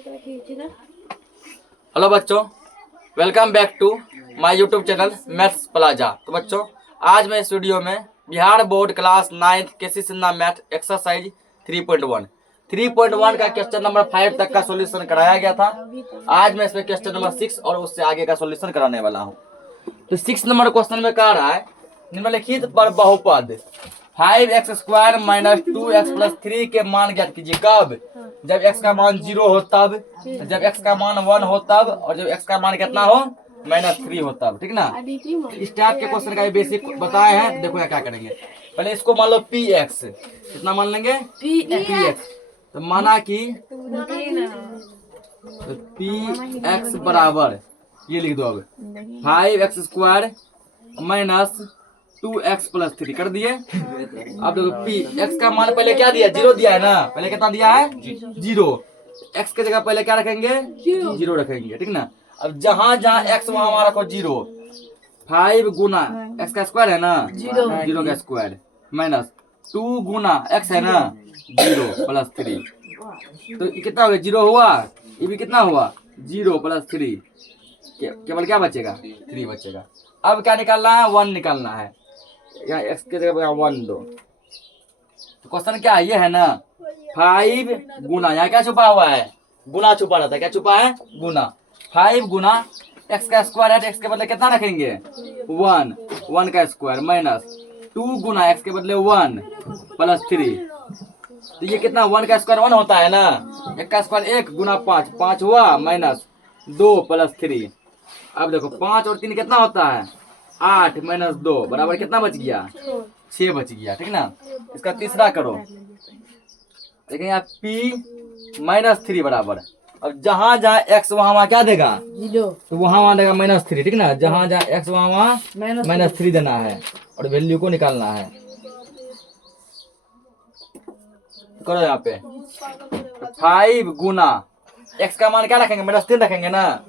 Hello बच्चों, welcome back to my YouTube channel Maths Plaza. तो बच्चों, आज मैं इस वीडियो में Bihar board class 9 KC Sinha math exercise 3.1 का क्वेश्चन नंबर 5 तक का सॉल्यूशन कराया गया था। आज मैं इसमें क्वेश्चन नंबर 6 और उससे आगे का सॉल्यूशन कराने वाला हूँ। तो 6 नंबर क्वेश्चन में कह रहा है, निम्नलिखित पर बहुपद 5x² - 2x + 3 के मान ज्ञात कीजिए। कब? जब x का मान 0 हो तब, जब x का मान 1 हो तब, और जब x का मान कितना हो -3 हो तब। ठीक ना? इस टाइप के क्वेश्चन का बेसिक बताए हैं। देखो क्या करेंगे, पहले इसको मान लो px। कितना मान लेंगे? px। तो माना कि px बराबर, ये लिख दो अब 5x² - 2x + 3 कर दिए। अब देखो p x का मान पहले क्या दिया? 0 दिया है ना। पहले कितना दिया है? 0। x के जगह पहले क्या रखेंगे? 0 रखेंगे। ठीक ना? अब जहां जहां x वहां हमारा रखो 0। 5 गुना x का स्क्वायर है ना, 0 का स्क्वायर - 2 गुना x है ना, 0 + 3। तो ये कितना हो गया? 0 हुआ। ये भी कितना हुआ? 0 + 3। केवल क्या बचेगा? 3 बचेगा। अब क्या निकालना है? 1 निकालना है। यहाँ x के जगह 1 दो। तो क्वेश्चन क्या है? ये है ना 5 गुना, यहाँ क्या छुपा हुआ है? गुना छुपा रहता है। क्या छुपा है? गुना। 5 गुना x का स्क्वायर है तो x के बदले कितना रखेंगे? 1। 1 का स्क्वायर - 2 गुना x के बदले 1 + 3। तो ये कितना? 1 का स्क्वायर 1 होता है ना। 1 का स्क्वायर 1 गुना 5, 5 हुआ -2 + 3। अब देखो 5 और 3 कितना होता है? 8 - 2 बराबर कितना बच गया? 6 बच गया। ठीक ना? इसका तीसरा करो। लेकिन यहाँ p -3 बराबर, अब जहां जहां x वहां क्या देगा? 0। तो वहां देगा -3। ठीक ना? जहां जहां x वहां -3 देना है और वैल्यू को निकालना है। करो यहाँ पे 5 गुना x का मान क्या रखेंगे? -3 रखेंगे ना।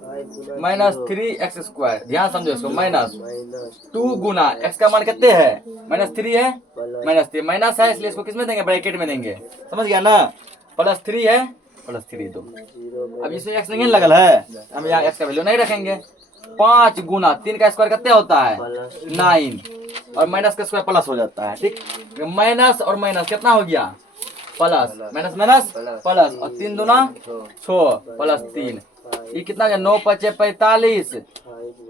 -3x²। ध्यान समझो इसको। -2 गुना x का मान कितने है? -3 है। -3 माइनस है, इसलिए इसको किस में देंगे? ब्रैकेट में देंगे। समझ गया ना? +3 है, +3 दो। अब इसमें x नहीं लगल है, हम यहाँ x का वैल्यू नहीं रखेंगे। 5 गुना 3 का स्क्वायर कितने होता है? 9, और माइनस का स्क्वायर प्लस हो जाता है। ठीक, माइनस और माइनस कितना हो गया? प्लस। माइनस माइनस प्लस, और 3 दूना 6 + 3। ये कितना गया? 9 × 5 = 45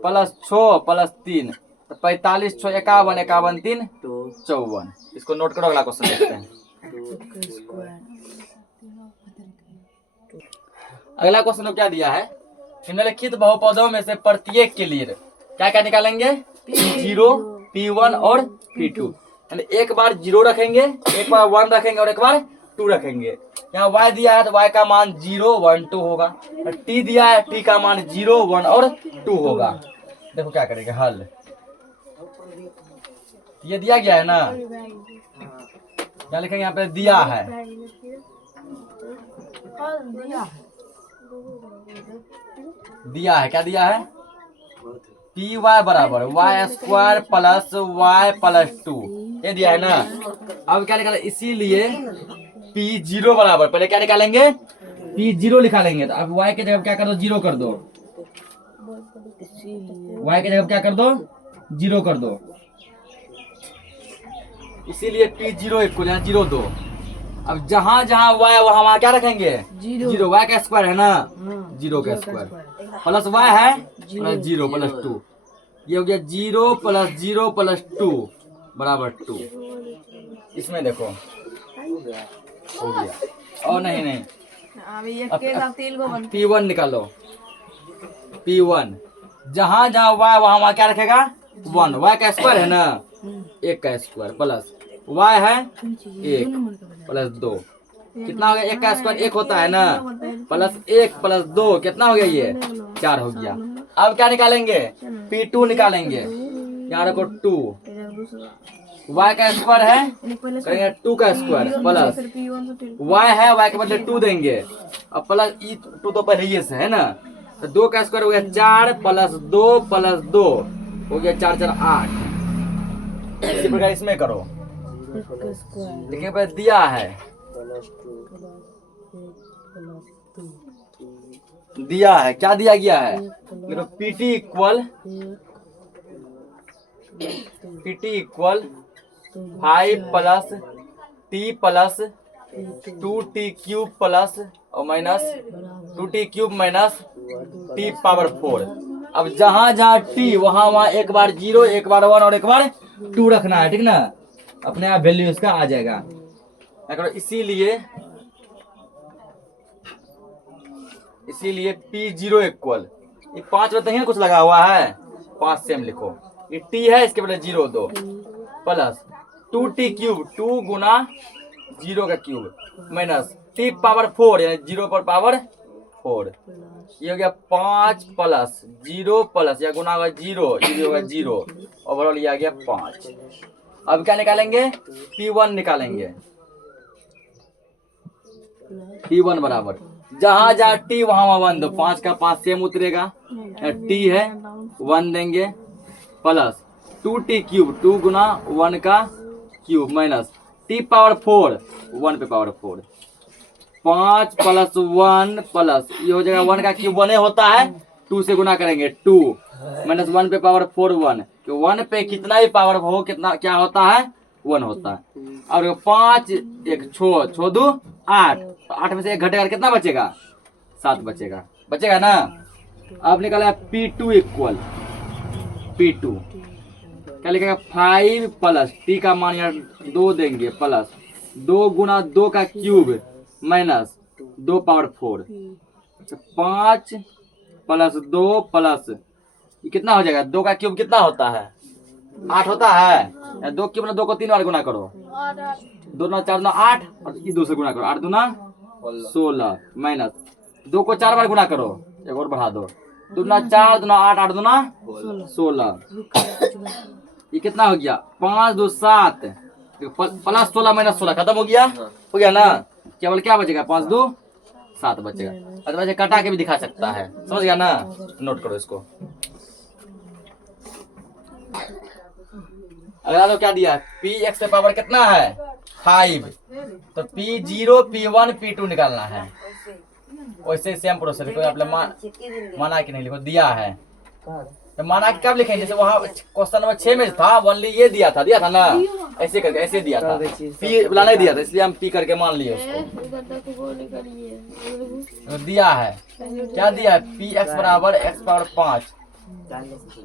+ 6 + 3। तो 45 × 6 = 51, 51 × 3 = 54। इसको नोट करो। अगला क्वेश्चन देखते हैं। अगला क्वेश्चन में क्या दिया है? निम्नलिखित बहुपदों में से प्रत्येक के लिए क्या क्या निकालेंगे? p0, p1 और p2। यानी एक बार 0 रखेंगे, एक बार 1 रखेंगे और एक बार 2 रखेंगे। यहाँ y दिया है तो y का मान 0, 1, 2 होगा। t दिया है, t का मान 0, 1 और 2 होगा। देखो क्या करेंगे हल। ये दिया गया है ना, क्या लिखेंगे? यहाँ पे दिया है, दिया है। क्या दिया है? py बराबर y² + y + 2, ये दिया है ना। अब क्या निकालें? इसीलिए p0 बराबर, पहले क्या निकालेंगे? p0 निकालेंगे। तो अब y के जगह क्या कर दो? 0 कर दो। y के जगह क्या कर दो? 0 कर दो। इसीलिए p0 इक्वल यहाँ 0 दो। अब जहां जहां y वहां क्या रखेंगे? 0। y का स्क्वायर है ना, 0 का स्क्वायर प्लस y है +0 + 2। ये हो गया 0 + 0 + 2 बराबर 2। इसमें देखो हो गया। और नहीं p1 निकालो। p1 जहां जहां y वहां क्या रखेगा? 1। y का स्क्वायर है ना, 1 का स्क्वायर प्लस y है 1 + 2। कितना हो गया? 1 का स्क्वायर 1 होता है ना, +1 + 2 कितना हो गया? ये 4 हो गया। अब क्या निकालेंगे? p2 निकालेंगे। यहाँ रखो 2। y का स्क्वायर है, करेंगे 2 का स्क्वायर प्लस y है, y के बदले 2 देंगे, अब प्लस ई 2 तो पहले ये से है ना। तो 2 का स्क्वायर हो गया 4 + 2 + 2 हो गया 4 4 8। इसी प्रकार इसमें करो। देखिए दिया है दिया है, क्या दिया गया है, देखो PT equal 5 plus T plus 2t cube plus और minus 2t cube minus T power 4। अब जहां जहां टी वहां एक बार 0, एक बार 1 और एक बार 2 रखना है, ठीक ना, अपने आप वैल्यू इसका आ जाएगा। इसीलिए P0 इक्वल, ये 5 में तो कुछ लगा हुआ है, 5 सेम लिखो, ये टी है, इसके बदले 0 दो प्लस 2t क्यूब 2 गुना 0 का क्यूब माइनस टी पावर 4 यानी 0 पर पावर 4, ये हो गया 5 प्लस 0 प्लस या गुना होगा 0, ये होगा 0, ओवरऑल ये आ गया 5। अब क्या निकालेंगे, P1 निकालेंगे। P1 बराबर जहां जहां टी वहां 1 दो, 5 का 5 सेम उतरेगा, टी है 1 देंगे प्लस 2t क्यूब 2 गुना 1 का क्यूब माइनस टी पावर 4 1 पे पावर 4, 5 प्लस 1 प्लस ये हो जाएगा 1 का क्यूब 1 होता है, 2 से गुना करेंगे 2 माइनस 1 पे पावर 4 1, तो 1 पे कितना भी पावर हो कितना क्या होता है 1 होता है। और 5 एक छो 2 8, तो 8 में से 1 घटेगा कितना बचेगा, 7 बचेगा ना। अब निकाला P2 इक्वल P2 क्या लिखेगा 5 प्लस टी का मान यार 2 देंगे प्लस 2 गुना 2 का cube minus 2 power 4, 5 plus 2 plus ये कितना हो जाएगा, 2 का क्यूब कितना होता है 8 होता है, 2 क्यूब ना 2 को 3 बार गुना करो, 2 ना 4 ना 8 और ये 2 से गुना करो, 8 दूना 16 माइनस 2 को 4 बार गुना करो, एक और बढ़ा दो, 2 ना 4 दूना 8 8 दूना 16, ये कितना हो गया 5 2 7 प्लस 16 माइनस 16 खत्म हो गया ना, केवल क्या बचेगा 5 2 7 बचेगा। अथवा वैसे कटा के भी दिखा सकता है, समझ गया ना, नोट करो इसको। अगला तो क्या दिया, Px का पावर कितना है 5, तो P0 P1 P2 निकालना है, वैसे सेम प्रोसेस कोई आपने माना कि नहीं लिखो, दिया है तो माना कि कब लिखेंगे, जैसे वहाँ क्वेश्चन नंबर 6 में था ओनली ये दिया था ना, ऐसे करके ऐसे दिया था, पी बुला नहीं दिया था, इसलिए हम पी करके मान लिए उसको, दिया है क्या दिया है Px बराबर x पावर 5,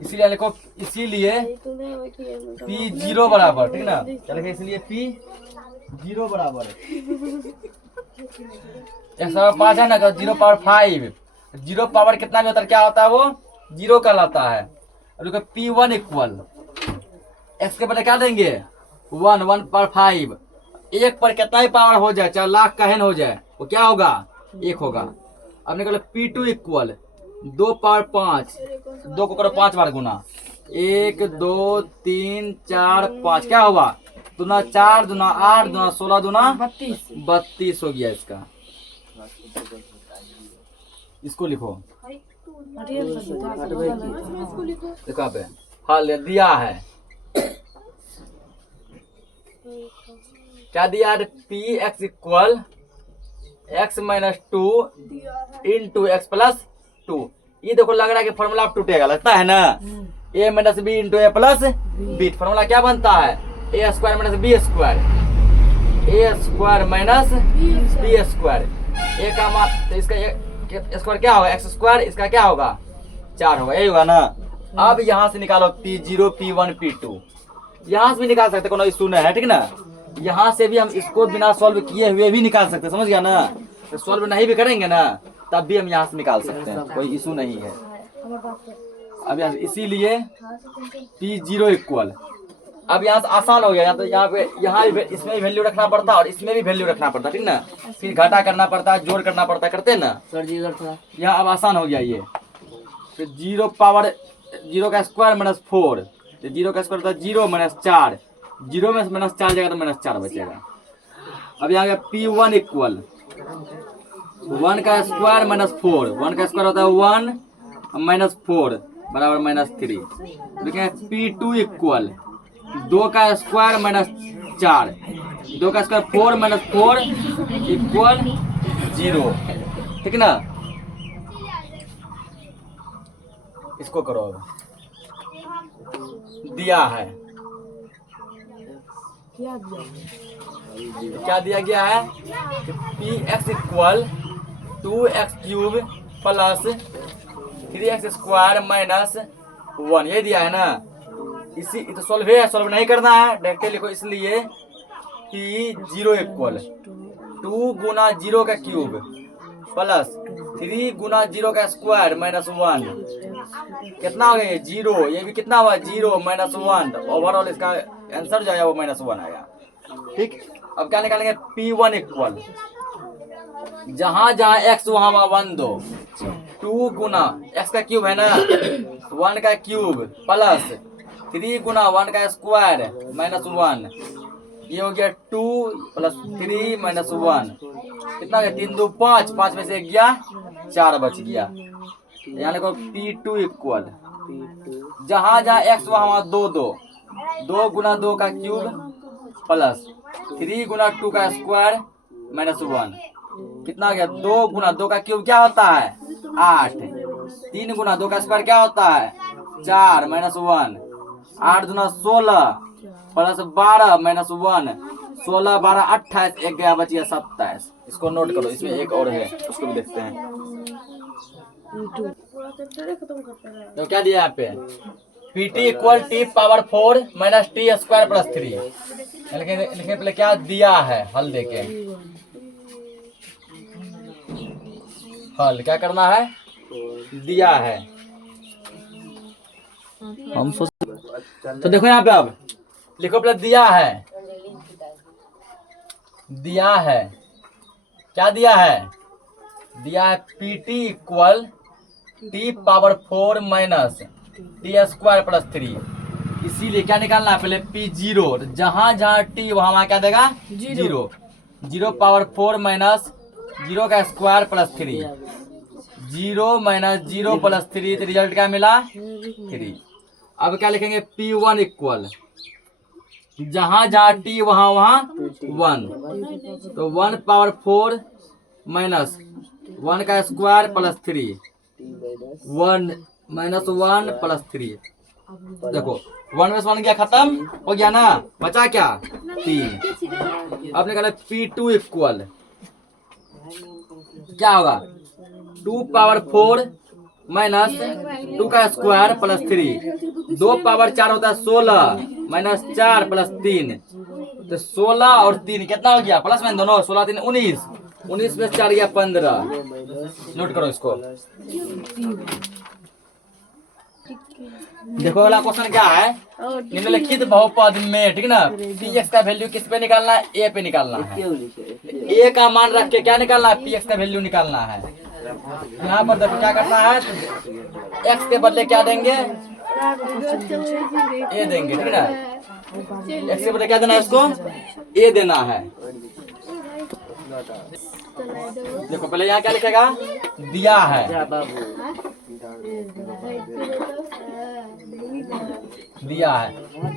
इसीलिए लिखो, इसीलिए P0 बराबर, ठीक ना, क्या लिखे, इसलिए P0 बराबर x पावर 5 है ना, 0 पावर 5, 0 पावर कितना भी होता है क्या होता है वो 0 कहलाता है। अब देखो P1 इक्वल x के बदले क्या देंगे 1 पर 5, 1 पर कितना ही पावर हो जाए, चाहे लाख का n हो जाए, वो क्या होगा 1 होगा। अब निकलो P2 इक्वल 2 पावर 5, 2 को करो 5 बार गुना, 1 2 3 4 5 क्या होगा, दूना 4 दूना 8 दूना 16 दूना 32 हो गया इसका। इसको लिखो, देखो पे हल दिया है, क्या दिया है Px equal x minus 2 into x plus 2, ये देखो लग रहा है कि फॉर्मूला अब टूटेगा, लगता है ना, a minus B into A plus B, formula क्या बनता है A square minus B square, A square minus B square, ए का मान तो इसका स्क्वायर क्या होगा एक्स स्क्वायर, इसका क्या होगा 4 होगा, यही होगा ना। अब यहाँ से निकालो P0 P1 P2, यहाँ से भी निकाल सकते, कोनो इशू नहीं है, ठीक ना, यहाँ से भी हम इसको बिना सॉल्व किए हुए भी निकाल सकते, समझ गया ना, तो सॉल्व नहीं भी करेंगे ना तब भी हम यहाँ से निकाल सकते हैं, कोई इशू नहीं है। अब इसीलिए P0 इक्वल, अब यहाँ से आसान हो गया, तो यहाँ पे इसमें भी वैल्यू रखना पड़ता और इसमें भी वैल्यू रखना पड़ता, ठीक ना, फिर घटा करना पड़ता है, जोड़ करना पड़ता, करते ना सर जी, यहाँ अब आसान हो गया ये, फिर 0 पावर 0 का स्क्वायर माइनस 4, 0 का स्क्वायर होता है 0 माइनस 4, 0 में माइनस 4 जाएगा तो माइनस 4 बचेगा। अब यहाँ गया P1 इक्वल 1 का स्क्वायर माइनस 4, 1 का स्क्वायर होता है 1 माइनस 4 बराबर माइनस 3, देखिए P2 इक्वल 2 का स्क्वायर माइनस 4, 2 का स्क्वायर 4 माइनस 4 इक्वल 0, ठीक ना। इसको करो अब। दिया है क्या दिया गया है? P x equal 2x³ plus 3x² minus 1, ये दिया है ना। इसी तो सॉल्व है, सॉल्व नहीं करना है, डायरेक्ट लिखो। इसलिए पी 0 इक्वल 2 गुना 0 का क्यूब प्लस 3 गुना 0 का स्क्वायर माइनस 1, कितना हो गया ये 0, ये भी कितना हुआ 0 माइनस 1, ओवरऑल इसका आंसर जो है वो -1 आएगा। ठीक, अब क्या निकालेंगे? P1 इक्वल जहां जहां x वहां वहां 1 दो, 2 गुना x का क्यूब है ना 1 का क्यूब प्लस 3 गुना 1 का स्क्वायर माइनस 1, ये हो गया 2 प्लस 3 माइनस 1, कितना गया 3 2 5, 5 में से गया 4 बच गया। यहाँ लिखो P2 इक्वल जहां जहां x वहां वहां 2 दो, 2 गुना 2 का क्यूब प्लस 3 गुना 2 का स्क्वायर माइनस 1, कितना गया 2 गुना 2 का क्यूब क्या होता है 8, 3 गुना 2 का स्क्वायर क्या होता है 4 माइनस 1, 8 दूना 16 प्लस 12 माइनस 1, 16 12 28, एक गया बच गया 27। इसको नोट करो, इसमें एक और है उसको भी देखते हैं। तो क्या दिया यहाँ पे? Pt equal t power 4 minus t square plus 3। लिखने पहले क्या दिया है, हल देके हल क्या करना है, दिया है। हम सोच तो देखो यहाँ पे अब लिखो पहले दिया है, दिया है क्या दिया है? दिया है Pt equal t power 4 minus t square plus 3। इसीलिए क्या निकालना है पहले P0, जहां जहां t वहां वहां क्या देगा 0, 0 पावर 4 माइनस 0 का स्क्वायर प्लस 3, 0 माइनस 0 प्लस 3, तो रिजल्ट क्या मिला 3। अब क्या लिखेंगे? P1 इक्वल जहां जहां t वहां वहां 1, तो 1 पावर 4 माइनस 1 का स्क्वायर प्लस 3, 1 माइनस 1 प्लस 3। देखो 1 में 1 गया खत्म हो गया ना, बचा क्या 3। अब निकाला P2 इक्वल क्या होगा 2 पावर 4 माइनस 2 का स्क्वायर प्लस 3, 2 पावर 4 होता है 16 माइनस 4 प्लस 3, तो 16 और 3 कितना हो गया प्लस में दोनों, 16 3 19, 19 में 4 गया 15। नोट करो इसको। देखो अगला क्वेश्चन क्या है, निम्नलिखित बहुपद में, ठीक ना, px का वैल्यू किस पे निकालना है? a पे निकालना है। a का मान रख के क्या निकालना है? px का वैल्यू निकालना है। यहाँ पर देखो क्या करना है, x के बदले क्या देंगे a देंगे, ठीक ना, x के बदले क्या देना है इसको a देना है। देखो पहले यहाँ क्या लिखेगा, दिया है, दिया है।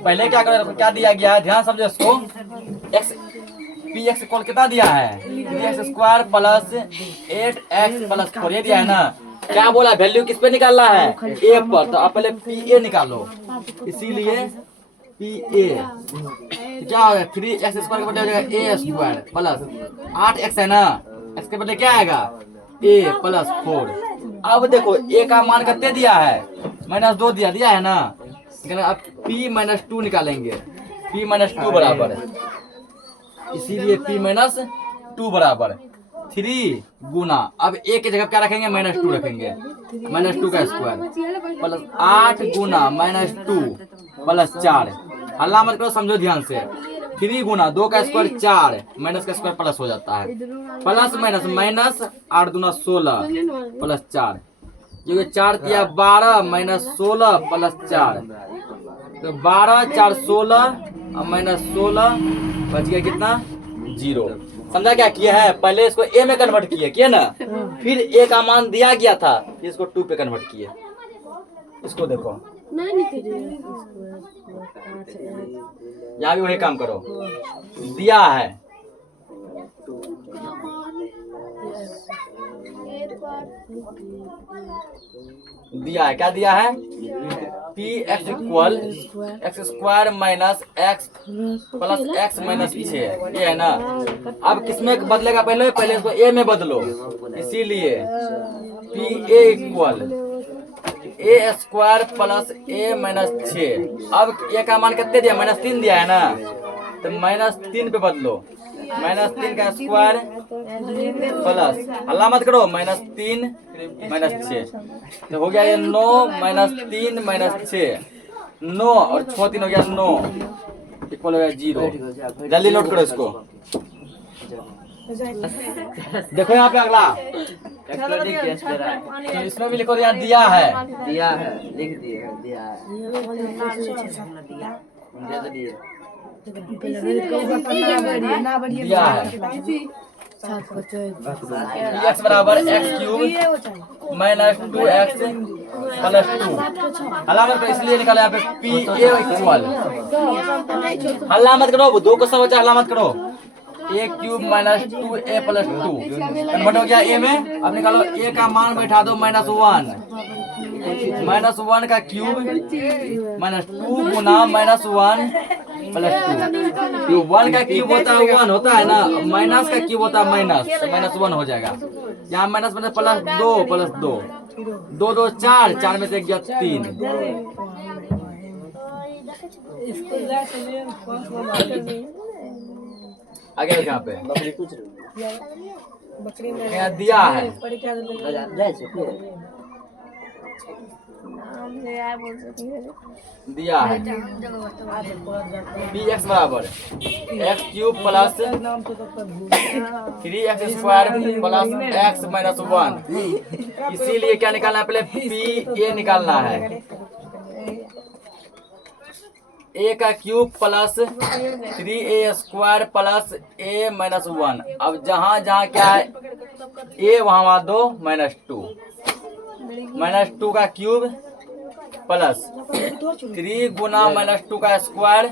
पहले क्या करें, क्या दिया गया है ध्यान समझो इसको, x px इक्वल कितना दिया है 3x square plus 8x plus 4, ये दिया है ना। क्या बोला वैल्यू किस पे निकालना है a पर, तो आप पहले pa निकालो, इसीलिए pa क्या होगा 3x स्क्वायर के बदले हो जाएगा a स्क्वायर प्लस 8x है ना, x के बदले क्या आएगा a प्लस 4। अब देखो a का मान कितने दिया है -2 दिया है ना, अब p-2 निकालेंगे, p-2 बराबर, इसीलिए p-2 बराबर 3 गुना, अब a की जगह क्या रखेंगे -2 रखेंगे, -2 का स्क्वायर प्लस 8 गुना -2 प्लस 4। हल्ला मत करो, समझो ध्यान से, 3 गुना 2 का स्क्वायर 4 माइनस का स्क्वायर प्लस हो जाता है, प्लस माइनस माइनस 8 दूना 16 प्लस 4, जो 4 दिया 12 माइनस 16 प्लस 4, तो 12 4 16 और माइनस 16 बच गया कितना 0। समझा क्या किया है, पहले इसको a में कन्वर्ट किए ना, फिर a का मान दिया गया था, इसको 2 पे कन्वर्ट किए। इसको देखो यहाँ भी वही काम करो, दिया है दिया है, क्या दिया है? P x equal x square minus x plus x minus 6, ये है ना। अब किसमें बदलेगा? पहले पहले इसको ए में बदलो, इसीलिए P A equal A square plus A minus 6। अब ए का मान कितने दिया? -3 दिया है ना, तो -3 पे बदलो। -3 का स्क्वायर प्लस, हल्ला मत करो, -3 -6 तो हो गया ये 9 -3 -6, 9 और 6 3 हो गया 9 इक्वल हो गया 0। जल्दी नोट करो इसको। देखो यहाँ पे अगला, तो इसमें भी लिखो यहाँ दिया है, लिख दिए, दिया दिया है x बराबर x cube minus 2x plus 2। हल्ला मत करो, इसलिए निकाला यहाँ पे पी ए इक्वल, हल्ला मत करो, 2 को सब बचा, हल्ला मत करो। A cube minus 2a plus 2 convert हो गया ए में। अब निकालो ए का मान बैठा दो -1, -1 का क्यूब -2 गुना -1 प्लस 2। 1 का क्यूब होता है 1 होता है ना, माइनस का क्यूब होता है माइनस, तो -1 हो जाएगा। यहाँ माइनस प्लस 2 प्लस 2, 2 2 4, 4 में से एक गया 3। आगे यहाँ पे यहाँ दिया है, दिया है bx बराबर x cube plus 3x square plus x minus 1। इसीलिए क्या निकालना है? पहले पी ए निकालना है। ए का cube plus 3a square plus a minus 1। अब जहाँ जहाँ क्या है a वहाँ दो -2, -2 का क्यूब प्लस 3 गुना -2 का स्क्वायर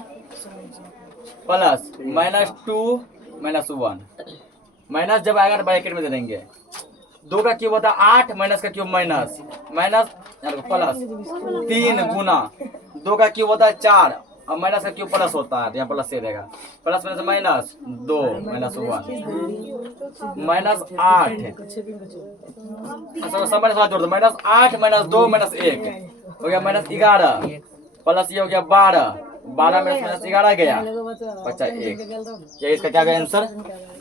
प्लस -2 -1। माइनस जब आएगा ब्रैकेट में दे देंगे। 2 का क्यूब होता है 8, माइनस का क्यूब माइनस प्लस 3 गुना 2 का क्यूब होता है 4 और माइनस का क्यूब प्लस होता है, तो यहाँ प्लस से रहेगा। प्लस माइनस -2 -1 -8 सब माइनस जोड़ दो, -8 -2 -1 हो गया -11 प्लस ये हो गया 12 में -11 गया, बचा 1। ये इसका क्या गया आंसर।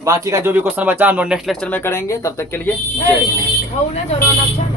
बाकी का जो भी क्वेश्चन बचा हम लोग नेक्स्ट लेक्चर में करेंगे, तब तक के लिए जय हिंद।